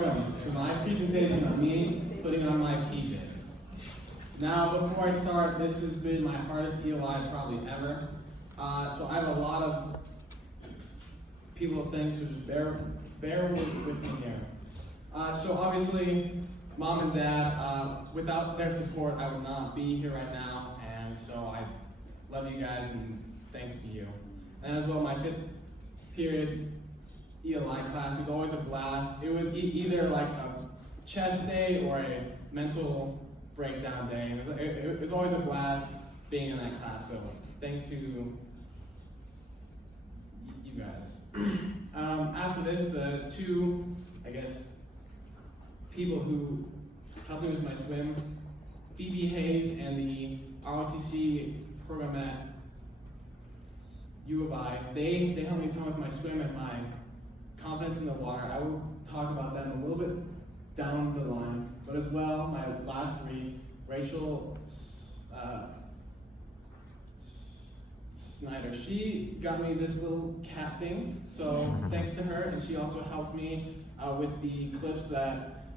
welcome to my presentation on me putting on my PJs. Now, before I start, this has been my hardest ELI probably ever. So I have a lot of people to thank, so just bear with me here. So obviously, Mom and Dad, without their support, I would not be here right now, and so I love you guys and thanks to you. And as well, my 5th period ELI class was always a blast. It was either like a chess day or a mental breakdown day. It was always a blast being in that class, so thanks to you guys. After this, the two, people who helped me with my swim, Phoebe Hayes and the ROTC program at U of I, they helped me a ton with my swim and my confidence in the water. I will talk about them a little bit down the line, but as well, my last three, Rachel Snyder, she got me this little cat thing, so thanks to her, and she also helped me with the clips that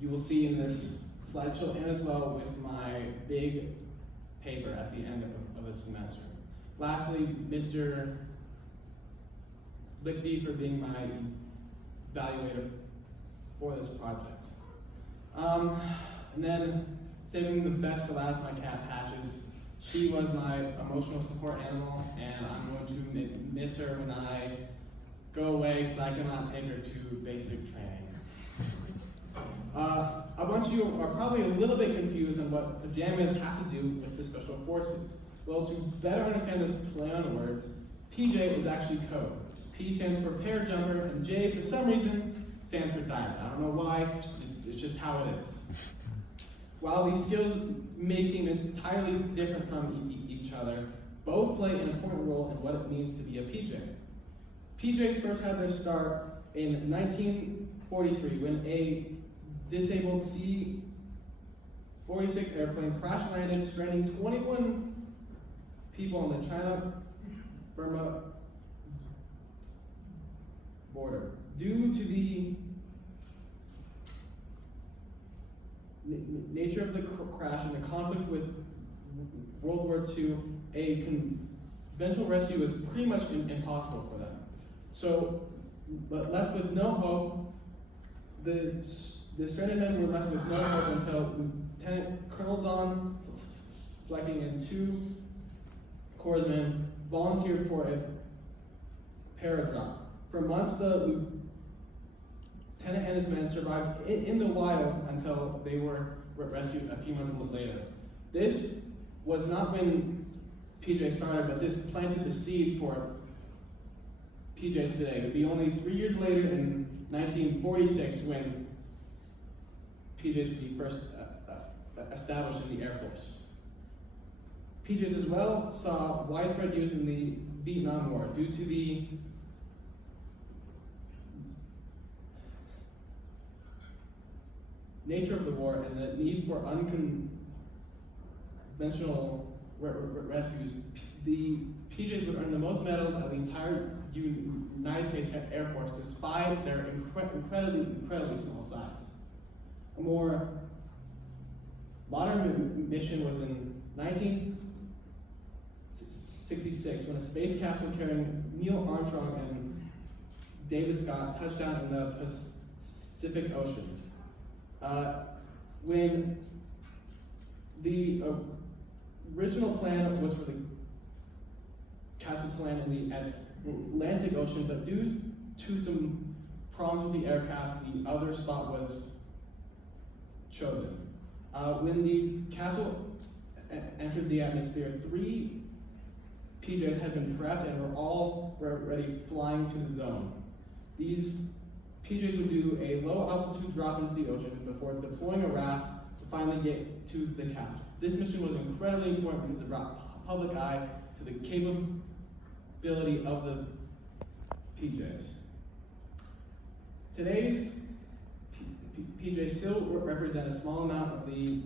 you will see in this slideshow, and as well with my big paper at the end of the semester. Lastly, Mr. Lichty for being my evaluator for this project. And then, saving the best for last, my cat Patches. She was my emotional support animal, and I'm going to miss her when I go away because I cannot take her to basic training. A bunch of you are probably a little bit confused on what pajamas have to do with the special forces. Well, to better understand this play on words, PJ is actually code. P stands for parajumper, and J, for some reason, stands for diamond. I don't know why, it's just how it is. While these skills may seem entirely different from each other, both play an important role in what it means to be a PJ. PJs first had their start in 1943 when a disabled C-46 airplane crash landed, stranding 21 people on the China-Burma border. Due to the nature of the crash and the conflict with World War II, a conventional rescue was pretty much impossible for them. So, left with no hope, the stranded men were left with no hope until Lieutenant Colonel Don Flecking and 2 corpsmen volunteered for a paradrop. For months, the lieutenant and his men survived in the wild until they were rescued a few months later. This was not when PJ started, but this planted the seed for PJs today. It would be only 3 years later in 1946 when PJs would be first established in the Air Force. PJs as well saw widespread use in the Vietnam War due to the nature of the war and the need for unconventional rescues. The PJs would earn the most medals of the entire United States Air Force despite their incredibly small size. A more modern mission was in 1966 when a space capsule carrying Neil Armstrong and David Scott touched down in the Pacific Ocean. When the original plan was for the capsule to land in the Atlantic Ocean, but due to some problems with the aircraft, the other spot was chosen. When the capsule entered the atmosphere, 3 PJs had been prepped and were already flying to the zone. These PJs would do a low altitude drop into the ocean before deploying a raft to finally get to the capsule. This mission was incredibly important because it brought public eye to the capability of the PJs. Today's PJs still represent a small amount of the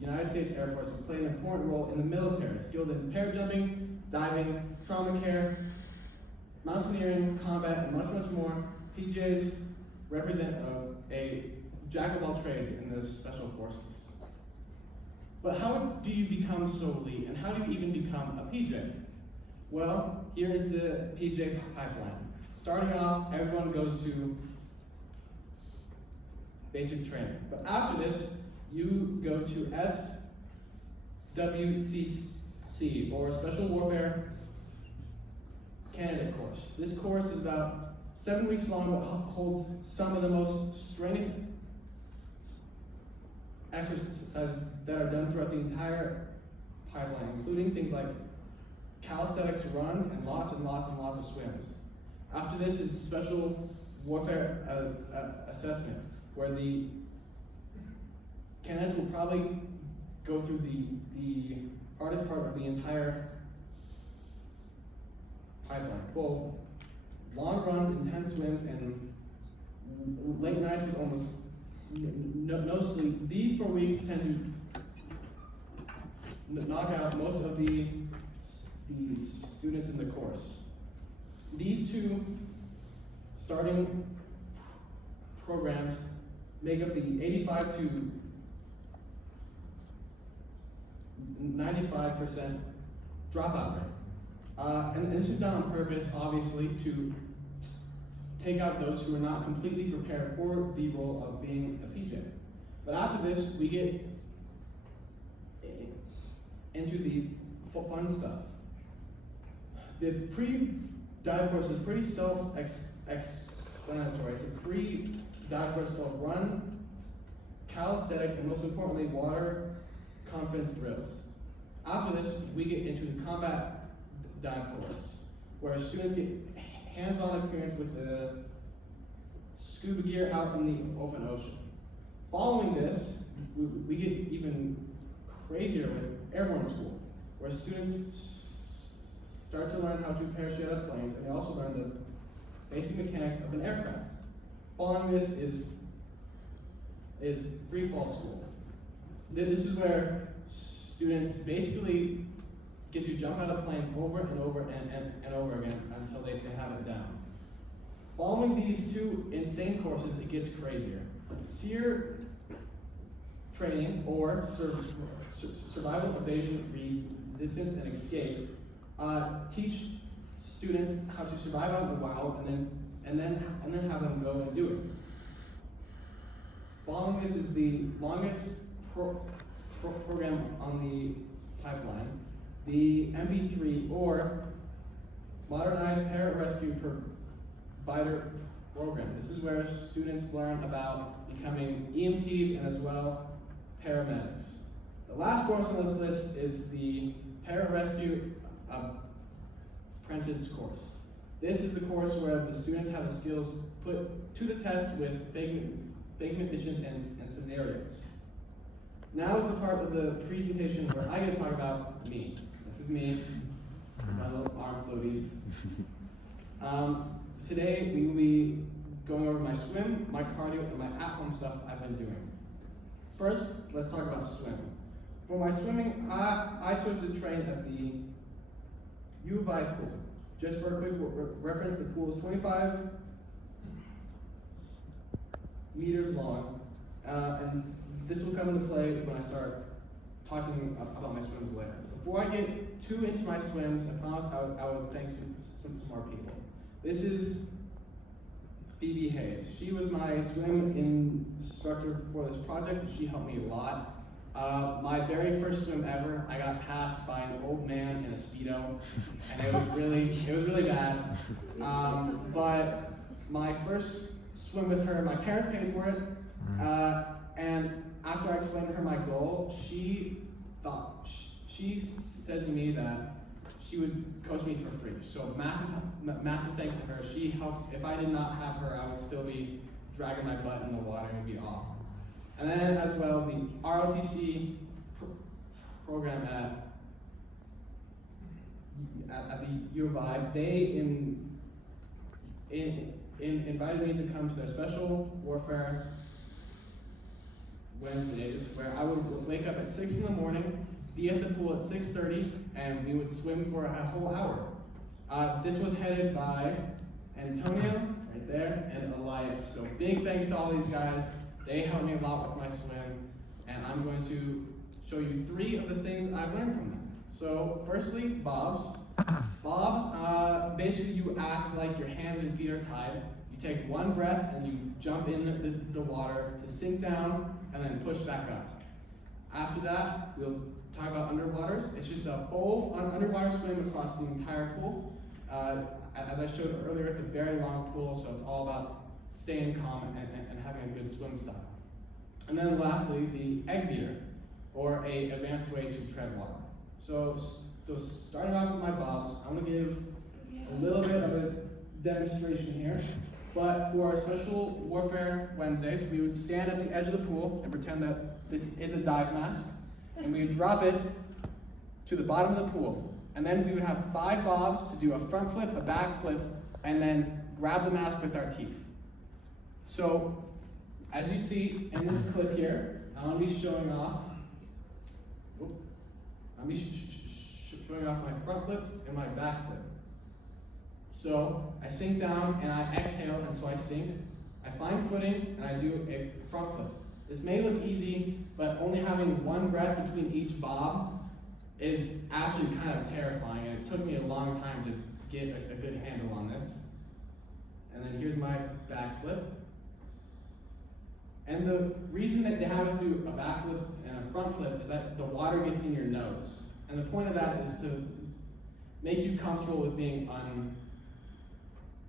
United States Air Force, who play an important role in the military, skilled in parajumping, diving, trauma care, mountaineering, combat, and much, much more, PJs represent a jack of all trades in the special forces. But how do you become so elite, and how do you even become a PJ? Well, here is the PJ pipeline. Starting off, everyone goes to basic training. But after this, you go to SWCC, or Special Warfare Candidate Course. This course is about 7 weeks long, but holds some of the most strenuous exercises that are done throughout the entire pipeline, including things like calisthenics runs and lots and lots and lots of swims. After this is Special Warfare Assessment, where the candidates will probably go through the hardest part of the entire pipeline, full of long runs, intense swims, and late nights with almost no sleep. These 4 weeks tend to knock out most of the students in the course. These two starting programs make up the 85 to 95% dropout rate. And this is done on purpose, obviously, to take out those who are not completely prepared for the role of being a PJ. But after this, we get into the fun stuff. The pre-dive course is pretty self-explanatory. It's a pre-dive course full of runs, calisthenics, and most importantly, water confidence drills. After this, we get into the combat dive course, where students get hands-on experience with the scuba gear out in the open ocean. Following this, we get even crazier with airborne school, where students start to learn how to parachute out of planes, and they also learn the basic mechanics of an aircraft. Following this is free fall school. This is where students basically get to jump out of planes over and over and over again until they have it down. Following these two insane courses, it gets crazier. SEER training, or survival, evasion, resistance, and escape, teach students how to survive out in the wild and then have them go and do it. Following this is the longest program on the pipeline, the MP3, or Modernized Pararescue Provider Program. This is where students learn about becoming EMTs and as well paramedics. The last course on this list is the Pararescue Apprentice course. This is the course where the students have the skills put to the test with fake missions and scenarios. Now is the part of the presentation where I get to talk about me. This is me, my little arm floaties. Today we will be going over my swim, my cardio, and my at-home stuff I've been doing. First, let's talk about swim. For my swimming, I chose to train at the U of I pool. Just for a quick reference, the pool is 25 meters long, and this will come into play when I start talking about my swims later. Before I get too into my swims, I promise I would thank some more people. This is Phoebe Hayes. She was my swim instructor for this project, and she helped me a lot. My very first swim ever, I got passed by an old man in a Speedo, and it was really bad. But my first swim with her, my parents paid for it, and after I explained to her my goal, she said to me that she would coach me for free. So massive thanks to her. She helped. If I did not have her, I would still be dragging my butt in the water and be off. And then as well, the ROTC program at the U of I, they invited me to come to their special warfare Wednesdays, where I would wake up at 6 in the morning, be at the pool at 6:30, and we would swim for a whole hour. This was headed by Antonio, right there, and Elias. So big thanks to all these guys. They helped me a lot with my swim, and I'm going to show you 3 of the things I've learned from them. So firstly, bobs. Bobs, basically you act like your hands and feet are tied. You take one breath and you jump in the water to sink down and then push back up. After that, we'll talk about underwaters. It's just a full underwater swim across the entire pool. As I showed earlier, it's a very long pool, so it's all about staying calm and having a good swim style. And then lastly, the egg beater, or a advanced way to tread water. So starting off with my bobs, I'm going to give a little bit of a demonstration here. But for our Special Warfare Wednesdays, we would stand at the edge of the pool and pretend that this is a dive mask, and we would drop it to the bottom of the pool. And then we would have 5 bobs to do a front flip, a back flip, and then grab the mask with our teeth. So, as you see in this clip here, I'm going to be showing off. Showing off my front flip and my back flip. So I sink down and I exhale, and so I sink. I find footing and I do a front flip. This may look easy, but only having one breath between each bob is actually kind of terrifying, and it took me a long time to get a good handle on this. And then here's my back flip. And the reason that they have us do a back flip and a front flip is that the water gets in your nose. And the point of that is to make you comfortable with being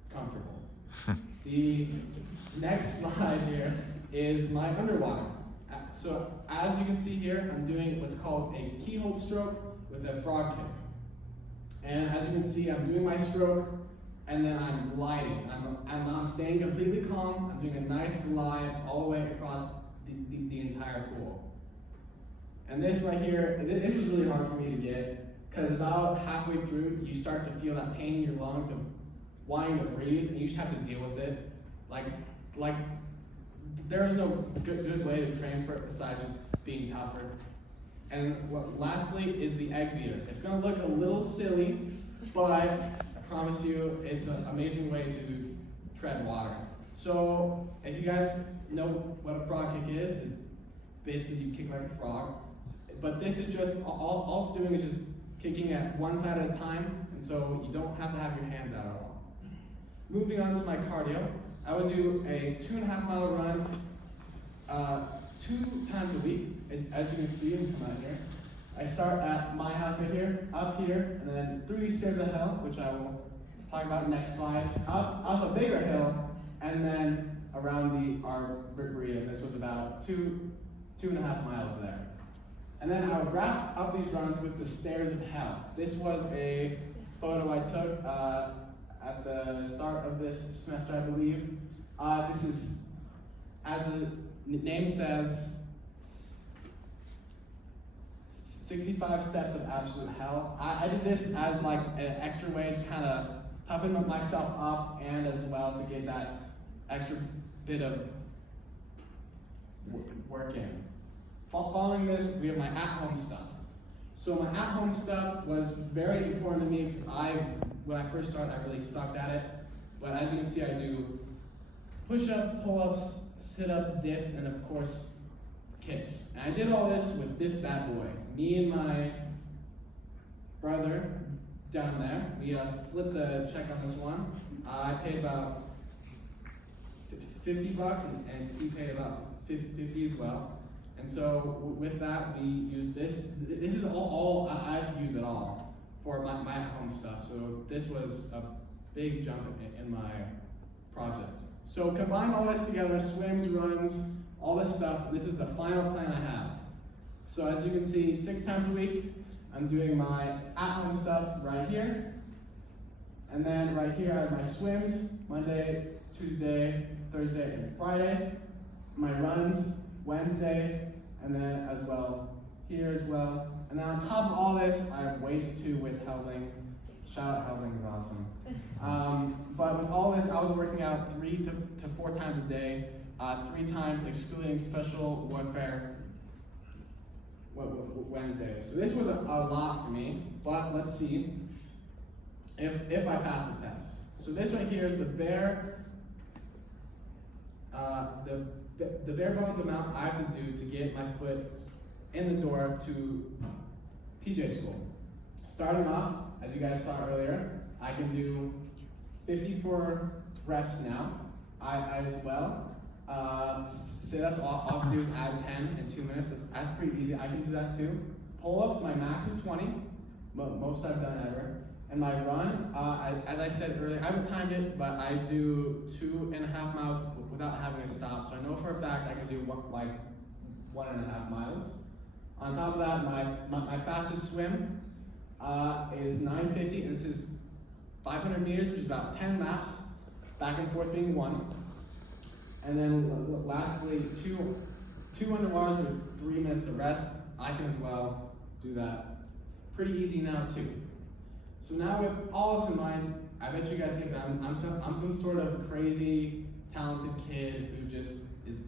uncomfortable. The next slide here is my underwater. So as you can see here, I'm doing what's called a keyhole stroke with a frog kick. And as you can see, I'm doing my stroke, and then I'm gliding. I'm staying completely calm. I'm doing a nice glide all the way across the entire pool. And this right here, this was really hard for me to get, because about halfway through, you start to feel that pain in your lungs of wanting to breathe, and you just have to deal with it. Like there's no good way to train for it besides just being tougher. And lastly is the egg beater. It's going to look a little silly, but I promise you it's an amazing way to tread water. So if you guys know what a frog kick is basically you kick like a frog. But this is just, all it's doing is just kicking at one side at a time, and so you don't have to have your hands out at all. Moving on to my cardio, I would do a 2.5-mile run 2 times a week, as you can see in my here. I start at my house right here, up here, and then 3 stairs of hell, which I will talk about next slide, up a bigger hill, and then around the Arboretum. This was about 2.5 miles there. And then I would wrap up these runs with the stairs of hell. This was a photo I took at the start of this semester, I believe. This is, as the name says, 65 steps of absolute hell. I did this as like an extra way to kind of toughen myself up, and as well to get that extra bit of work in. Following this, we have my at-home stuff. So my at-home stuff was very important to me because when I first started, I really sucked at it. But as you can see, I do push-ups, pull-ups, sit-ups, dips, and of course, kicks. And I did all this with this bad boy. Me and my brother down there, we split the check on this one. I paid about $50, and he paid about 50 as well. And so with that, we use this. This is all I have to use it all for my at-home stuff. So this was a big jump in my project. So combine all this together, swims, runs, all this stuff. This is the final plan I have. So as you can see, 6 times a week, I'm doing my at-home stuff right here. And then right here, I have my swims, Monday, Tuesday, Thursday, and Friday. My runs, Wednesday, and then as well, here as well. And then on top of all this, I have weights too with Helbling. Shout out Helbling, is awesome. But with all this, I was working out 3 to 4 times a day, 3 times excluding Special Warfare Wednesdays. So this was a lot for me, but let's see if I pass the test. So this right here is the bare bones amount I have to do to get my foot in the door to PJ school. Starting off, as you guys saw earlier, I can do 54 reps now. I as well. Sit-ups, all I have to do is add 10 in 2 minutes. That's pretty easy. I can do that too. Pull-ups, my max is 20, most I've done ever. And my run, as I said earlier, I haven't timed it, but I do 2.5 miles without having to stop. So I know for a fact I can do like 1.5 miles. On top of that, my fastest swim is 9:50, and this is 500 meters, which is about 10 laps, back and forth being 1. And then lastly, two underwaters with 3 minutes of rest. I can as well do that pretty easy now too. So now with all this in mind, I bet you guys think that I'm some sort of crazy, talented kid who just is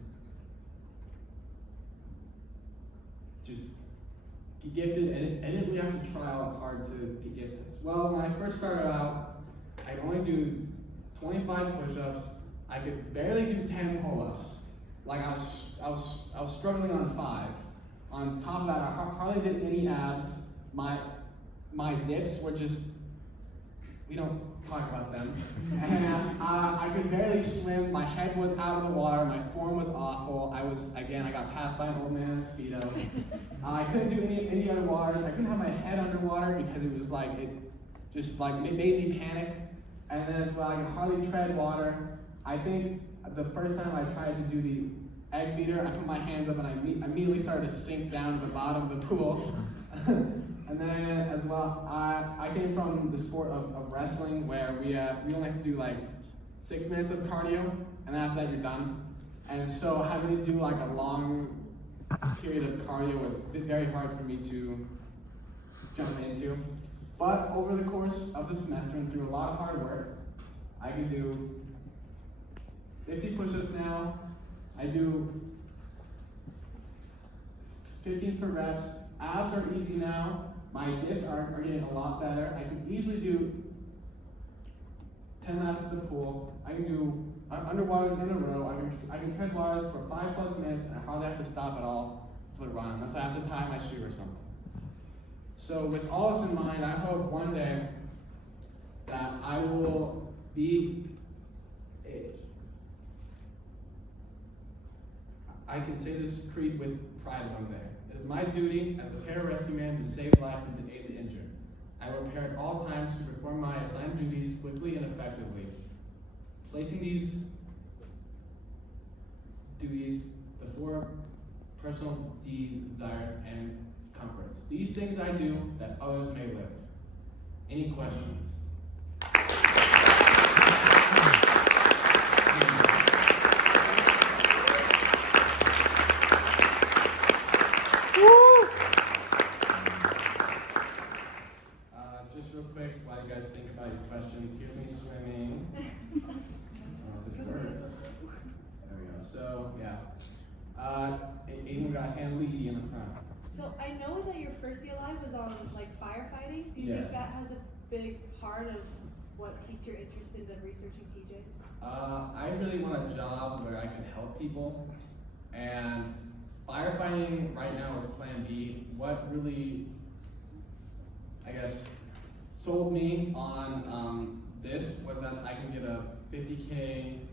gifted and didn't really have to try all hard to get this. Well, when I first started out, I'd only do 25 push-ups. I could barely do 10 pull-ups. Like I was struggling on 5. On top of that, I hardly did any abs. My dips were just, we don't talk about them. And I could barely swim. My head was out of the water. My form was awful. I got passed by an old man in a Speedo. I couldn't do any underwaters. I couldn't have my head underwater because it was like, it made me panic. And then as well, I could hardly tread water. I think the first time I tried to do the egg beater, I put my hands up and I immediately started to sink down to the bottom of the pool. And then as well, I came from the sport of wrestling where we only have to do like 6 minutes of cardio, and then after that you're done. And so having to do like a long period of cardio was very hard for me to jump into. But over the course of the semester and through a lot of hard work, I can do 50 push-ups now. I do 15 for reps. Abs are easy now. My dips are getting a lot better. I can easily do 10 laps at the pool. I can do underwaters in a row. I can tread waters for 5+ minutes, and I hardly have to stop at all for the run, unless I have to tie my shoe or something. So with all this in mind, I hope one day that I will be I can say this creed with pride one day. It is my duty as a pararescue man to save life and to aid the injured. I will prepare at all times to perform my assigned duties quickly and effectively, placing these duties before personal desires and comforts. These things I do that others may live. Any questions? Just real quick, while you guys think about your questions, here's me swimming. There we go. So, yeah. Aiden got hand leady in the front. So I know that your first ELI was on like firefighting. Do you think that has a big part of what piqued your interest into researching PJs? I really want a job where I can help people, and firefighting right now is plan B. What really, I guess, sold me on this was that I can get a $50K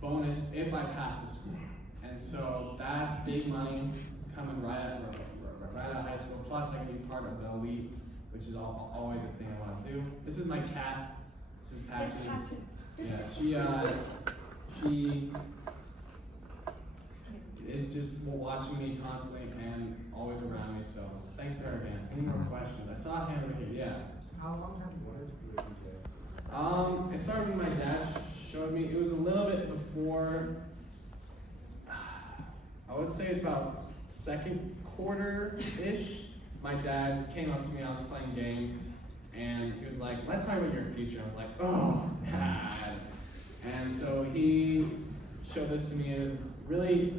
bonus if I pass the school. And so that's big money coming right out of high school. Plus I can be part of the elite, which is always a thing I want to do. This is my cat. This is Patches. Yeah, she is just watching me constantly and always around me. So thanks to her again. Any more questions? I saw a hand over here. Yeah. How long have you wanted to be a DJ? It started when my dad showed me. It was a little bit before. I would say it's about second quarter-ish. My dad came up to me. I was playing games, and he was like, "Let's talk about your future." I was like, "Oh, Dad!" And so he showed this to me. It was really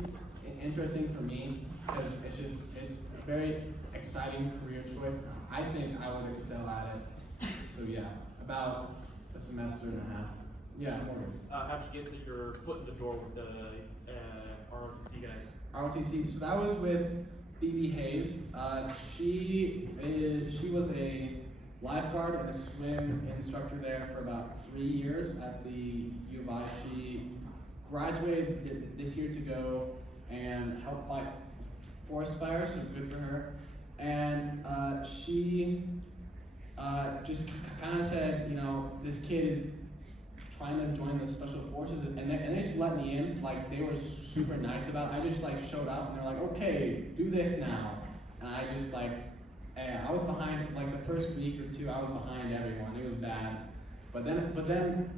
interesting for me because it's a very exciting career choice. I think I would excel at it. So yeah, about a semester and a half. Yeah, Morgan. How'd you get your foot in the door with the ROTC guys? ROTC. So that was with Phoebe Hayes. She was a lifeguard and a swim instructor there for about 3 years at the U of I. She graduated this year to go and help fight forest fires, so good for her. And she just kind of said, you know, this kid is trying to join the special forces, and they just let me in. Like, they were super nice about it. I just like showed up and they're like, okay, do this now. And I just like, I was behind, like the first week or two, I was behind everyone. It was bad. But then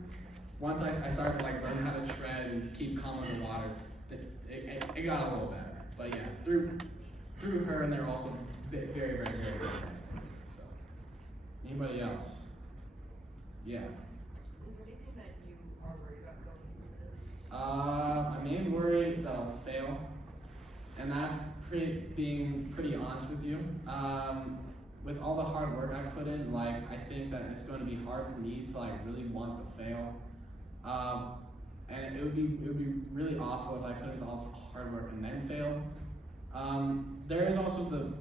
once I started to like learn how to tread and keep calm underwater, it got a little better. But yeah, through her, and they're also very, very, very, very nice to me. So, anybody else? Yeah. Is there anything that you are worried about going into this? My main worry is that I'll fail, and that's being pretty honest with you. With all the hard work I put in, like, I think that it's going to be hard for me to like really want to fail. And it would be really awful if I put into all this hard work and then failed. There is also the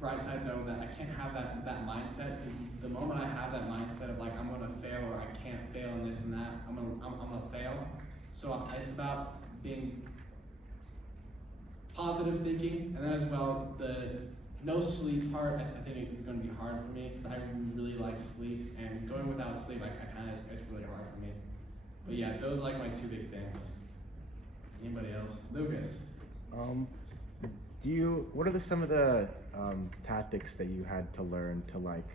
bright side though, that I can't have that mindset, because the moment I have that mindset of like I'm gonna fail or I can't fail in this and that, I'm gonna fail. So it's about being positive thinking, and then as well the no sleep part. I think it's gonna be hard for me because I really like sleep, and going without sleep, it's really hard for me. But yeah, those are like my two big things. Anybody else? Lucas. What are some of the tactics that you had to learn to like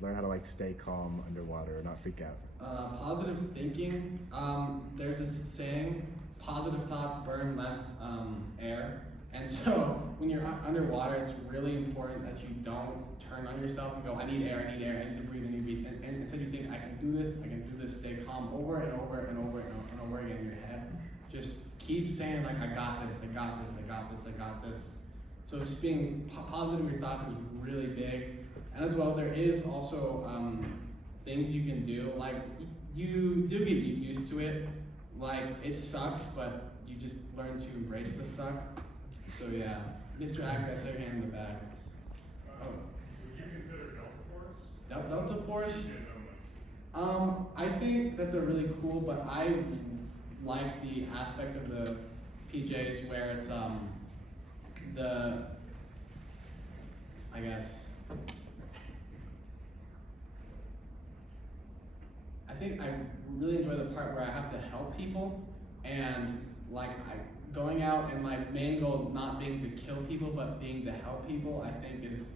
learn how to like stay calm underwater or not freak out? Positive thinking. There's this saying, positive thoughts burn less air. And so when you're underwater, it's really important that you don't turn on yourself and go, I need air, and to breathe, and instead you think, I can do this, stay calm over and over and over and over again in your head. Just keep saying like, I got this. So just being positive in your thoughts is really big. And as well, there is also things you can do. Like, you do get used to it. Like, it sucks, but you just learn to embrace the suck. So yeah, Mr. Acker, I saw your hand in the back. Oh. Would you consider Delta Force? Delta Force? I think that they're really cool, but I like the aspect of the PJs where it's I think I really enjoy the part where I have to help people, and like going out and my main goal not being to kill people but being to help people, I think is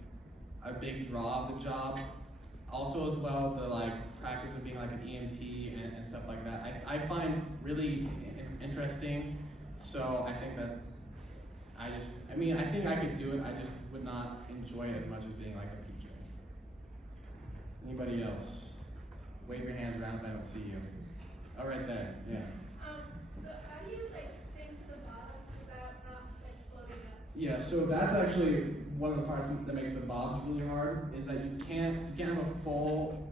a big draw of the job. Also as well, the like practice of being like an EMT and stuff like that, I find really interesting. So I think that I think I could do it, I just would not enjoy it as much as being like a PJ. Anybody else? Wave your hands around if I don't see you. Oh, right there, yeah. So how do you like sink to the bottom without not like floating up? Yeah, so that's actually one of the parts that makes the bobs really hard, is that you can't have a full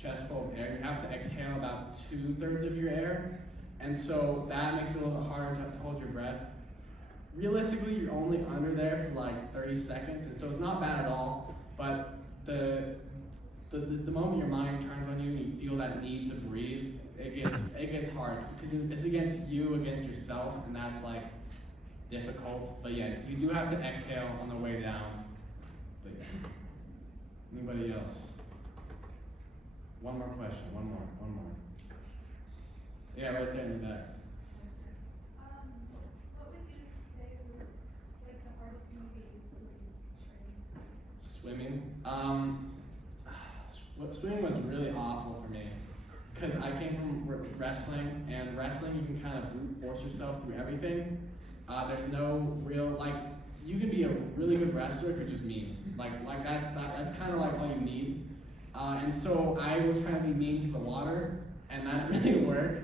chest full of air. You have to exhale about 2/3 of your air, and so that makes it a little bit harder to hold your breath. Realistically, you're only under there for like 30 seconds, and so it's not bad at all, but the moment your mind turns on you and you feel that need to breathe, it gets hard, because it's against you, against yourself, and that's like difficult. But yeah, you do have to exhale on the way down. But yeah. Anybody else? One more question, one more. Yeah, right there in the back. What would you say was like the hardest thing you get used to when you train? Swimming. Swimming was really awful for me, because I came from wrestling, and wrestling you can kind of brute force yourself through everything. There's no real, like, you can be a really good wrestler if you're just mean. Like that's kind of like all you need. And so I was trying to be mean to the water, and that didn't really work.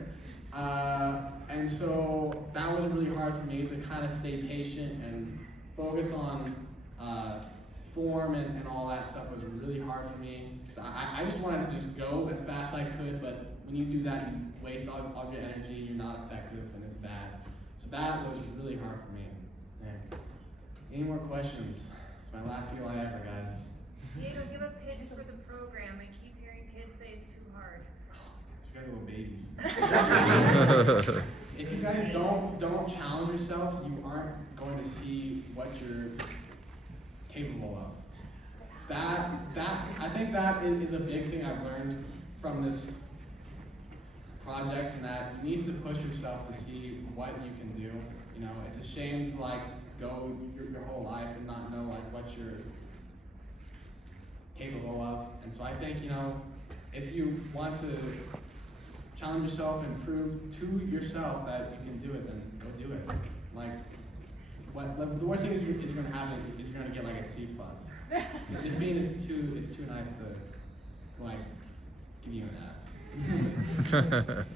And so that was really hard for me to kind of stay patient and focus on form and all that stuff was really hard for me. Because I just wanted to just go as fast as I could, but when you do that, you waste all your energy, you're not effective, and it's bad. So that was really hard for me. Yeah. Any more questions? It's my last ELI ever, guys. Diego, give a pitch for the program. I keep hearing kids say it's too hard. You guys are little babies. If you guys don't challenge yourself, you aren't going to see what you're capable of. I think that is a big thing I've learned from this project, and that you need to push yourself to see what you can do. You know, it's a shame to like go your whole life and not know like what you're capable of. And so I think, you know, if you want to challenge yourself and prove to yourself that you can do it, then go do it. Like, the worst thing is you're gonna have is you're gonna get like a C+. This being is too nice to like give you an F.